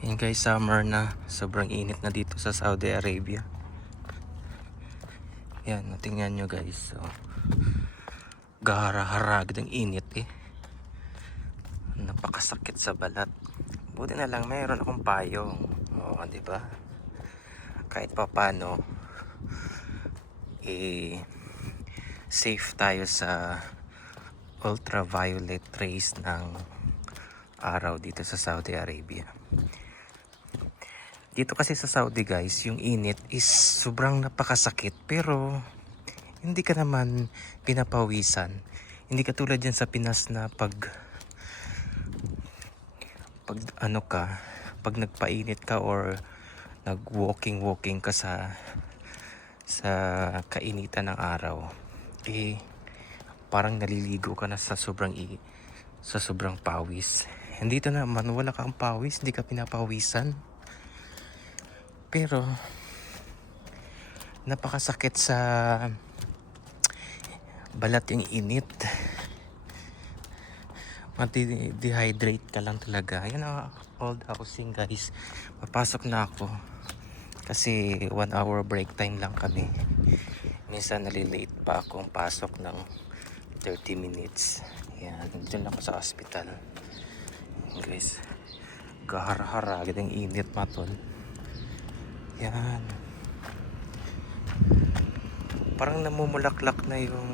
Yan guys, summer na. Sobrang init na dito sa Saudi Arabia. Yan, tingnan nyo guys. So, gahara-harag ng init eh. Napakasakit sa balat. Buti na lang mayroon akong payong. Oo, di ba? Kahit pa paano, safe tayo sa ultraviolet rays ng araw dito sa Saudi Arabia. Dito kasi sa Saudi guys, yung init is sobrang napakasakit, pero hindi ka naman pinapawisan. Hindi ka tulad dyan sa Pinas na pag nagpainit ka or nag walking ka sa kainitan ng araw, parang naliligo ka na sa sobrang pawis. Dito naman wala kang pawis, hindi ka pinapawisan, pero napakasakit sa balat yung init. Dehydrate ka lang talaga. Yan ang old housing guys. Papasok na ako kasi 1 hour break time lang kami. Minsan nalilate pa akong pasok ng 30 minutes. Yan, dyan ako sa hospital guys. Gahar-hara agad ang init matol. Yan, parang namumulaklak na yung